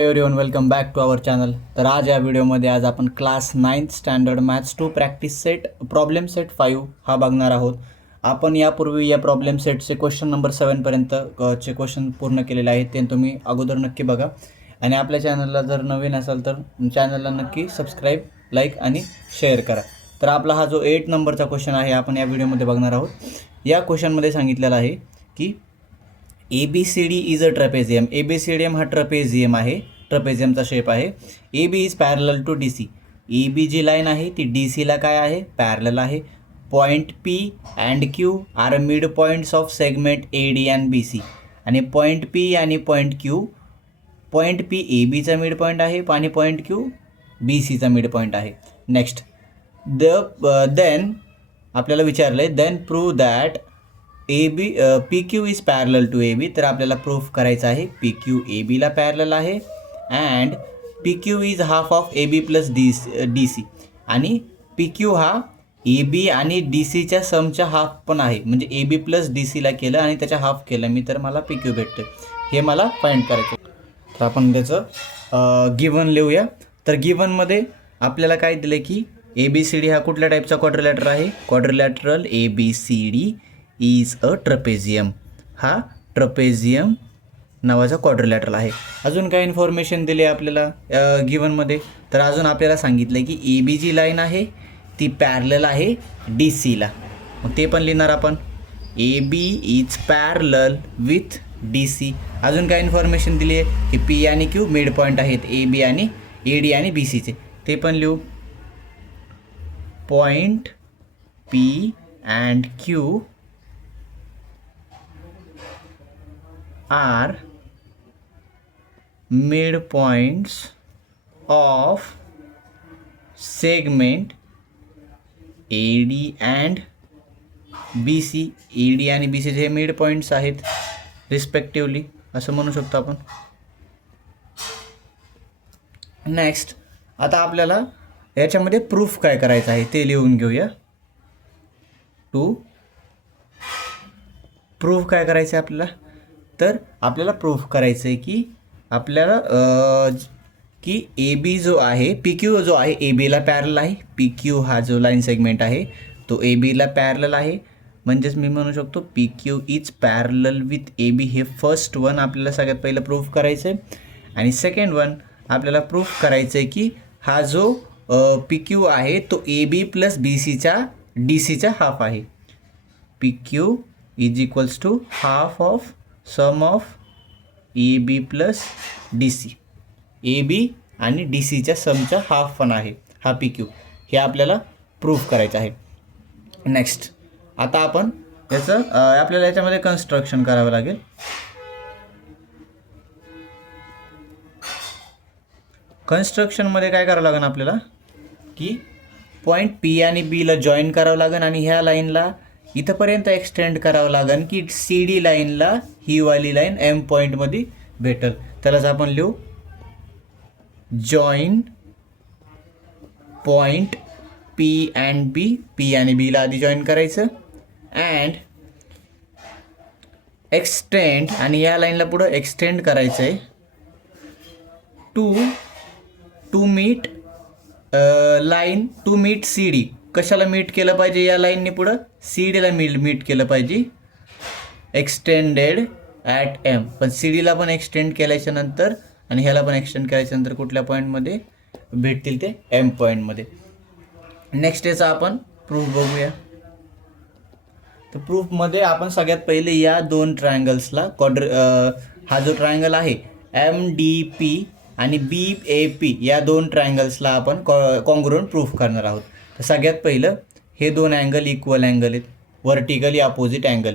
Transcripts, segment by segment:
Everyone welcome back to our channel. तर आज या व्हिडिओमध्ये आपण class 9th standard maths 2 practice set problem set 5 हा बघणार आहोत. आपण यापूर्वी या प्रॉब्लेम सेटचे क्वेश्चन नंबर 7 पर्यंत चे क्वेश्चन पूर्ण केलेले आहेत. ते तुम्ही अगोदर नक्की बघा आणि आपल्या चॅनलला जर नवीन असाल तर चॅनलला नक्की सबस्क्राईब, लाईक आणि शेअर करा. तर आपला हा जो 8 नंबरचा क्वेश्चन आहे आपण या व्हिडिओमध्ये बघणार आहोत. या क्वेश्चनमध्ये सांगितलेलं आहे की ABCD is a trapezium. ABCDM हा ट्रपेझियम आहे, ट्रपेझियमचा शेप आहे. AB is parallel to DC. AB जी लाईन आहे ती DCला काय आहे, पॅरलल आहे. Point P and Q are mid points of segment AD and BC. आणि पॉईंट P आणि पॉईंट Q, पॉईंट P ABचा मिड पॉईंट आहे आणि पॉईंट Q BCचा मिड पॉईंट आहे. नेक्स्ट देन आपल्याला विचारलं आहे then prove that PQ is parallel to AB. तर आपल्याला प्रूफ करायचं आहे PQ ABला पॅरलल आहे and PQ is half of AB plus DC. आणि PQ हा AB आणि DCच्या समच्या हाफ पण आहे. म्हणजे AB प्लस DCला केलं आणि त्याच्या हाफ केलं मी तर मला PQ भेटतं. हे मला फाइंड करायचं. तर आपण त्याचं गिवन लिहूया. तर गिवनमध्ये आपल्याला काय दिलं की ABCD हा कुठल्या टाईपचा क्वाड्रिलॅटर आहे, क्वाड्रिलॅटरल ABCD इज अ ट्रपेझियम. हा ट्रपेझियम नावाचा क्वाड्रिलॅटरल आहे. अजून काय इन्फॉर्मेशन दिली आहे आपल्याला गिवनमध्ये. तर अजून आपल्याला सांगितलं की AB जी लाईन आहे ती पॅरलल आहे DCला. मग ते पण लिहिणार आपण, AB is parallel with DC. अजून काय इन्फॉर्मेशन दिली आहे की P आणि Q मिड पॉईंट आहेत AB आणि AD आणि BCचे. ते पण लिहू, point P and Q are midpoints of segment AD and BC. AD आणि BC हे मिड पॉईंट्स आहेत रिस्पेक्टिवली, असं म्हणू शकतो आपण. नेक्स्ट आता आपल्याला याच्यामध्ये प्रूफ काय करायचं आहे ते लिहून घेऊया. प्रूफ काय करायचं आहे आपल्याला, तर आपल्याला प्रूफ करायचं आहे की आपल्याला की AB जो आहे, PQ जो आहे ABला पॅरलल आहे. PQ हा जो लाईन सेगमेंट आहे तो ABला पॅरलल आहे. म्हणजेच मी म्हणू शकतो PQ is parallel with AB. हे फर्स्ट वन आपल्याला सगळ्यात पहिलं प्रूफ करायचं आहे. आणि सेकंड वन आपल्याला प्रूफ करायचं आहे की हा जो PQ आहे तो AB प्लस DCचा हाफ आहे. PQ is equals to half of sum of AB plus DC. AB आणि DCच्या समच्या हाफ पण आहे हा PQ. हे आपल्याला प्रूफ करायचं आहे. नेक्स्ट आता आपण याचं आपल्याला याच्यामध्ये कन्स्ट्रक्शन करावं लागेल. कन्स्ट्रक्शनमध्ये काय करावं लागेल आपल्याला की पॉईंट P आणि Bला जॉईन करावं लागेल आणि ह्या लाईनला इथंपर्यंत एक्सटेंड करावं लागेल की CD लाईनला ही वाली लाईन M पॉईंटमध्ये भेटेल. त्यालाच आपण लिहू, join point P and B. P आणि Bला आधी जॉईन करायचं अँड एक्सटेंड, आणि या लाईनला पुढं एक्सटेंड करायचं आहे to meet line to meet CD. कशाला मीट केलं पाहिजे, या लाईनने पुढं CDला मीट केलं पाहिजे. Extended at M. पण CDला पण एक्सटेंड केल्याच्या नंतर आणि ह्याला पण एक्सटेंड केल्याच्या नंतर कुठल्या पॉईंटमध्ये भेटतील ते M पॉईंटमध्ये. नेक्स्ट याचा आपण प्रूफ बघूया. तर प्रूफमध्ये आपण सगळ्यात पहिले या दोन ट्रायंगल्सला हा जो ट्रायंगल आहे MDP आणि BAP या दोन ट्रायंगल्सला आपण कॉन्ग्रुएंट प्रूफ करणार आहोत. तर सगळ्यात पहिलं हे दोन अँगल इक्वल अँगल आहेत, व्हर्टिकली अपोजिट अँगल.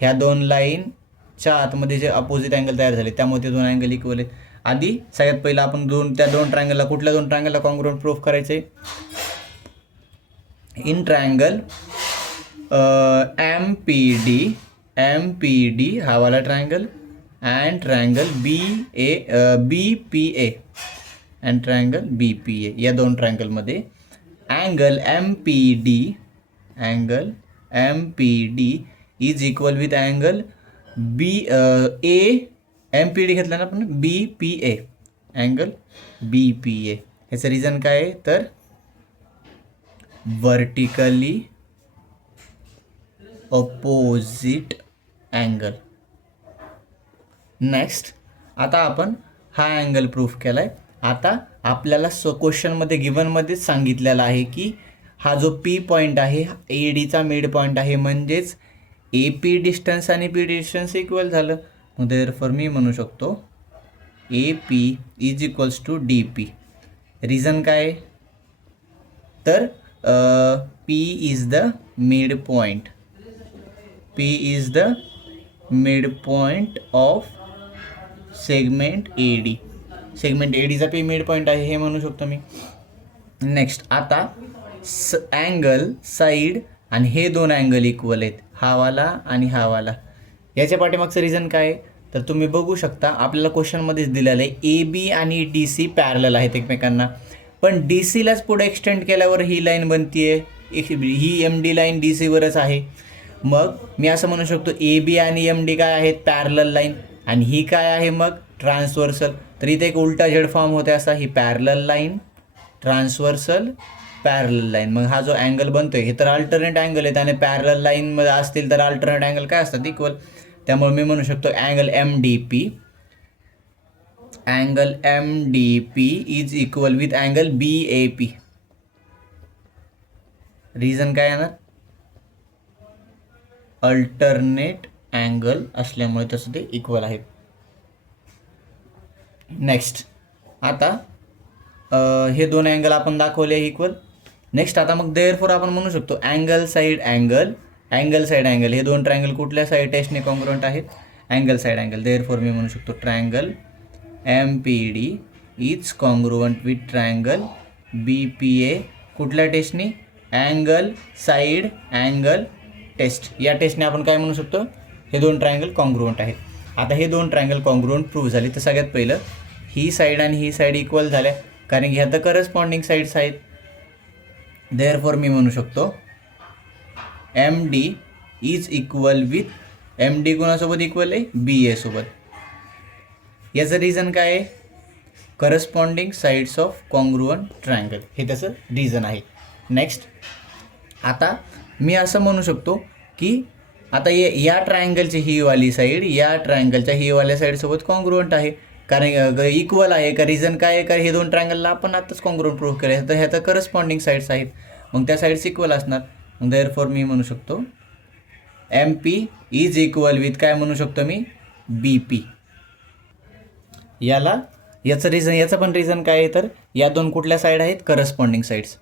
ह्या दोन लाईनच्या आतमध्ये जे अपोजिट अँगल तयार झाले त्यामुळे ते दोन अँगल इक्वल आहेत. आधी सगळ्यात पहिलं आपण त्या दोन ट्रायंगलला कुठल्या दोन ट्रायंगलला कॉन्ग्रुएंट प्रूफ करायचे, इन ट्रायंगल MPD हा वाला triangle and triangle BPA and triangle BPA. या दोन ट्रायंगलमध्ये angle MPD is equal with angle MPD घेतला ना आपण BPA. Angle B P A. ह्याचं रिझन काय आहे तर वर्टिकली ऑपोजिट अँगल. नेक्स्ट आता आपण हा अँगल प्रूफ केला आहे. आता आपल्याला क्वेश्चनमध्ये गिवनमध्येच सांगितलेलं आहे की हा जो पी पॉईंट आहे ए डीचा मिड पॉईंट आहे, म्हणजेच ए पी डिस्टन्स आणि पी डिस्टन्स इक्वल झालं. मग देअरफॉर मी म्हणू शकतो A P is equals to D P. Reason काय आहे तर P is the mid point. P is the mid point of segment A D. Segment A डीचा पी मिड पॉईंट आहे हे म्हणू शकतो मी. नेक्स्ट आता अँगल साईड आणि हे दोन अँगल इक्वल आहेत, हा वाला आणि हा वाला. याच्या पाठीमागचं रिझन काय आहे तर तुम्ही बघू शकता आपल्याला क्वेश्चनमध्येच दिलेलं आहे ए बी आणि डी सी पॅरलल आहेत एकमेकांना, पण डी सीलाच पुढे एक्सटेंड केल्यावर ही लाईन बनते आहे, ही एम डी लाईन डी सीवरच आहे. मग मी असं म्हणू शकतो ए बी आणि एम डी काय आहेत पॅरलल लाईन, आणि ही काय आहे मग ट्रान्सवर्सल. तर इथे एक उलटा झेड फॉर्म होते असा, ही parallel line transversal parallel line. मग हा जो अँगल बनतोय हे तर अल्टरनेट अँगल आहेत आणि पॅरलल लाईनमध्ये असतील तर अल्टरनेट अँगल काय असतात इक्वल. त्यामुळे मी म्हणू शकतो angle M D P, angle M D P is equal with angle B A P. Reason काय येणार अल्टरनेट अँगल असल्यामुळे तसं ते इक्वल आहे. नेक्स्ट आता हे दोन अँगल आपण दाखवले इक्वल. नेक्स्ट आता मग देअरफॉर आपण म्हणू शकतो angle side angle, angle side angle हे दोन ट्रायंगल कुठल्या साईड टेस्टने कॉन्ग्रुएंट आहेत अँगल साईड अँगल. देअरफॉर मी म्हणू शकतो triangle M P D is congruent with triangle B P A कुठल्या टेस्टने अँगल साईड अँगल टेस्ट. या टेस्टने आपण काय म्हणू शकतो हे दोन ट्रायंगल कॉन्ग्रुएंट आहेत. आता हे दोन ट्रायंगल कॉन्ग्रुएंट प्रूव्ह झाले तर सगळ्यात पहिलं ही साईड आणि ही साईड इक्वल झाल्या कारण की ह्या तर करस्पॉन्डिंग साईड्स आहेत. देअरफॉर मी म्हणू शकतो M D is equal with M D कोणासोबत इक्वल आहे बी ए सोबत. याचं रिझन काय आहे corresponding sides of congruent triangle हे त्याचं रिझन आहे. नेक्स्ट आता मी असं म्हणू शकतो की आता या ट्रायंगलची ही वाली साईड या ट्रायंगलच्या ही वाल्या साईडसोबत कॉन्ग्रुएंट आहे कारण इक्वल आहे का. रिझन काय आहे कारण हे दोन ट्रायंगलला आपण आताच कॉन्ग्रुएंट प्रूव्ह केलं तर ह्याचा करस्पॉन्डिंग साईड्स आहेत मग त्या साईड्स इक्वल असणार. मग देअरफॉर मी म्हणू शकतो M P is equal with काय म्हणू शकतो मी बी पी. याचं पण रिझन काय आहे तर या दोन कुठल्या साईड आहेत corresponding sides,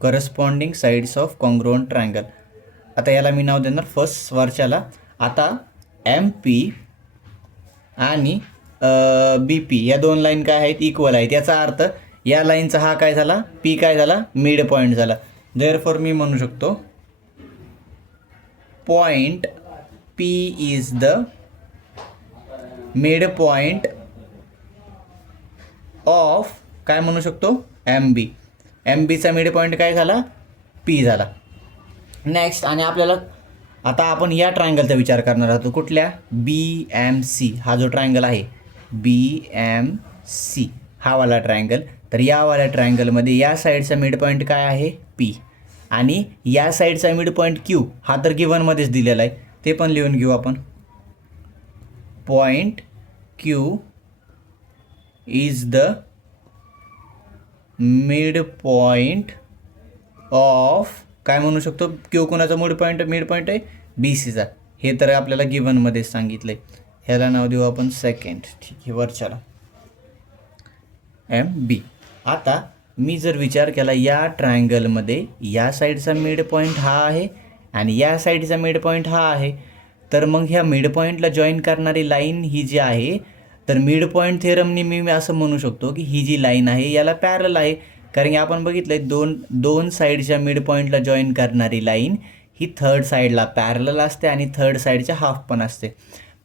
corresponding sides of congruent triangle. आता याला मी नाव देणार फर्स्ट वरच्याला. आता एम पी आणि बी पी या दोन लाईन काय आहेत इक्वल आहेत. याचा अर्थ या लाईनचा हा काय झाला पी काय झाला मिड पॉईंट झाला. देअरफॉर मी म्हणू शकतो point P is the mid point of काय म्हणू शकतो एम बी. एम बीचा मिड पॉईंट काय झाला पी झाला. नेक्स्ट आणि आपल्याला आता आपण या ट्रायंगलचा विचार करणार आहोत कुठल्या बी एम सी. हा जो ट्रायंगल आहे बी एम सी हा वाला ट्रायंगल. तर या वाल्या ट्रायंगलमध्ये या साईडचा मिड पॉईंट काय आहे पी आणि या साईडचा मिड पॉईंट क्यू हा तर गिवनमध्येच दिलेला आहे ते पण लिहून घेऊ आपण. Point Q is the mid point of काय म्हणू शकतो क्यू कोणाचा मिड पॉईंट आहे बी सीचा. हे तर आपल्याला गिवनमध्येच सांगितलं आहे. ह्याला नाव देऊ आपण सेकंड. ठीक आहे वरच्याला एम बी. आता मी जर विचार केला या ट्रायंगलमध्ये या साईडचा मिड पॉईंट हा आहे आणि या साईडचा मिड पॉईंट हा आहे तर मग ह्या मिड पॉईंटला जॉईन करणारी लाईन ही जी आहे तर मिड पॉईंट थेरमनी मी असं म्हणू शकतो की ही जी लाईन आहे याला पॅरल आहे कारण की आपण बघितलं आहे दोन साईडच्या मिड पॉईंटला जॉईन करणारी लाईन ही थर्ड साईडला पॅरल असते आणि थर्ड साईडच्या हाफ पण असते.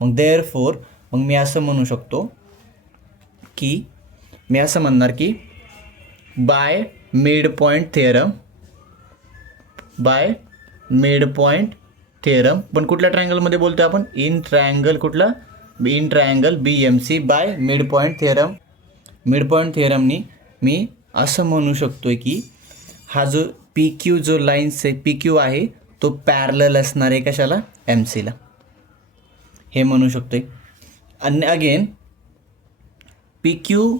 मग देअरफॉर मग मी असं म्हणू शकतो की मी असं म्हणणार की बाय मिड पॉईंट थेरम पण कुठल्या ट्रायंगलमध्ये बोलतो आपण इन ट्रायंगल कुठला in triangle B M C by mid point theorem mid point थिअरमनी मी असं म्हणू शकतो आहे की हा जो पी क्यू जो लाईन्स आहे पी क्यू आहे तो पॅरलल असणार आहे कशाला एम सीला, हे म्हणू शकतो आहे. आणि अगेन पी क्यू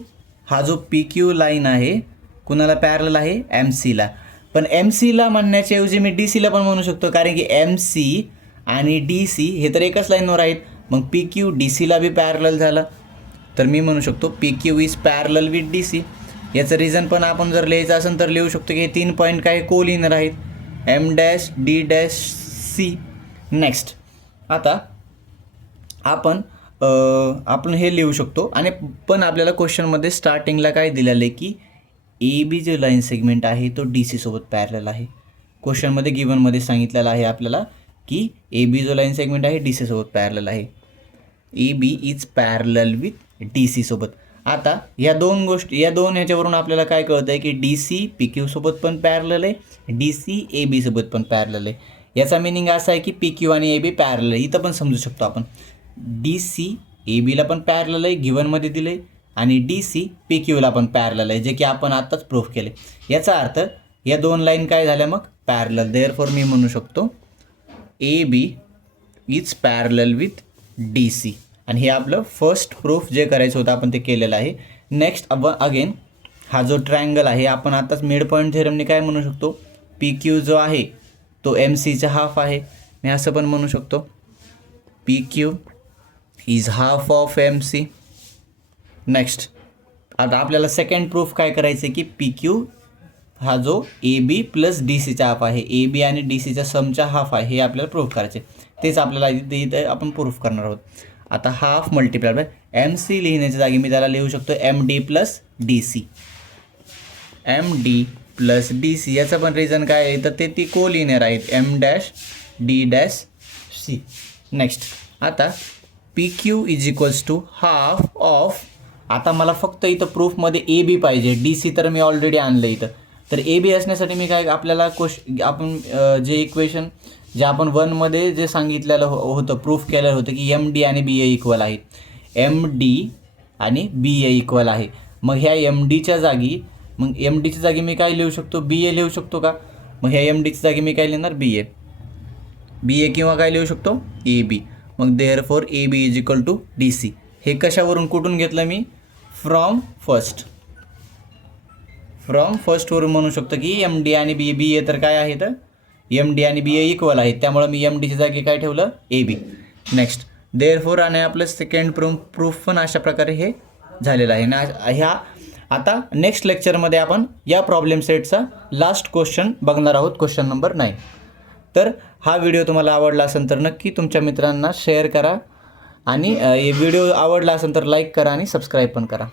हा जो पी क्यू लाईन आहे कुणाला पॅरलल आहे एम सीला, पण एम सीला म्हणण्याच्या ऐवजी मी डी सीला पण म्हणू शकतो, कारण की एम सी आणि डी सी हे तर एकच लाईनवर आहेत. मग पी क्यू डी सीला बी पॅरलल झालं, तर मी म्हणू शकतो P Q is parallel with D C. याचं रिझन पण आपण जर लिहायचं असेल तर लिहू शकतो की हे 3 पॉईंट काय कोलिनियर आहेत, M dash D dash C. Next आता आपण हे लिहू शकतो. आणि पण आपल्याला क्वेश्चनमध्ये स्टार्टिंगला काय दिलेलं आहे की ए बी जो लाईन सेगमेंट आहे तो डी सी सोबत पॅरलल आहे. क्वेश्चनमध्ये गिवनमध्ये सांगितलेलं आहे आपल्याला की ए बी जो लाईन सेगमेंट आहे डी सी सोबत पॅरलल आहे. A B is parallel with D C सोबत. आता या दोन ह्याच्यावरून आपल्याला काय कळतं आहे की डी सी पी क्यू सोबत पण पॅरलल आहे, डी सी ए बी सोबत पण पॅरलल आहे. याचा मिनिंग असा आहे की पी क्यू आणि ए बी पॅरलल आहे. इथं पण समजू शकतो आपण डी सी ए बीला पण पॅरलल आहे गिवनमध्ये दिलं आहे, आणि डी सी पी क्यूला पण पॅरलल आहे, जे की आपण आत्ताच प्रूफ केले. याचा अर्थ या 2 लाईन काय झाल्या मग पॅरलल. देअरफॉर मी म्हणू शकतो A B is parallel with D C. आणि हे आपलं फर्स्ट प्रूफ जे करायचं होतं आपण ते केलेलं आहे. नेक्स्ट अगेन हा जो ट्रायंगल आहे आपण आताच मिड पॉईंट थेरमने काय म्हणू शकतो, पी क्यू जो आहे तो एम सीचा हाफ आहे. मी असं पण म्हणू शकतो P Q is half of M C. Next आता आपल्याला सेकंड प्रूफ काय करायचं आहे की पी क्यू हा जो ए बी प्लस डी सीचा हाफ आहे, ए बी आणि डी सीच्या समचा हाफ आहे, हे आपल्याला प्रूफ करायचे. तेच आपल्याला इथं आपण प्रूफ करणार आहोत. आता half multiply by M C लिहिण्याच्या जागी मी त्याला लिहू शकतो M D plus D C. M D plus D C याचं पण रिझन काय आहे तर ती कोलिनियर आहेत, M dash D dash C. Next आता P Q is equals to half of. आता मला फक्त इथं प्रूफमध्ये ए बी पाहिजे, डी सी तर मी ऑलरेडी आणलं इथं. तर ए बी असण्यासाठी मी काय आपल्याला आपण जे इक्वेशन जे आपण 1मध्ये जे सांगितलेलं होतं प्रूफ केलेलं होतं की एम डी आणि बी ए इक्वल आहेत, एम डी आणि बी ए इक्वल आहे. मग ह्या एम डीच्या जागी मी काय लिहू शकतो बी ए लिहू शकतो का. मग ह्या एम डीच्या जागी मी काय लिहिणार बी ए किंवा काय लिहू शकतो ए बी. मग therefore A B is equal to D C. हे कशावरून कुठून घेतलं मी फ्रॉम फर्स्टवरून म्हणू शकतो की एम डी आणि बी ए तर काय आहे तर एम डी आणि बी ए इक्वल आहेत, त्यामुळं मी एम डीच्या जागी काय ठेवलं ए बी. नेक्स्ट देअरफॉर आणि आपलं सेकंड प्रूफ पण अशा प्रकारे हे झालेलं आहे ना. ह्या आता नेक्स्ट लेक्चरमध्ये आपण या प्रॉब्लेम सेटचा लास्ट क्वेश्चन बघणार आहोत, क्वेश्चन नंबर 9. तर हा व्हिडिओ तुम्हाला आवडला असेल तर नक्की तुमच्या मित्रांना शेअर करा, आणि व्हिडिओ आवडला असेल तर लाईक करा आणि सबस्क्राईब पण करा.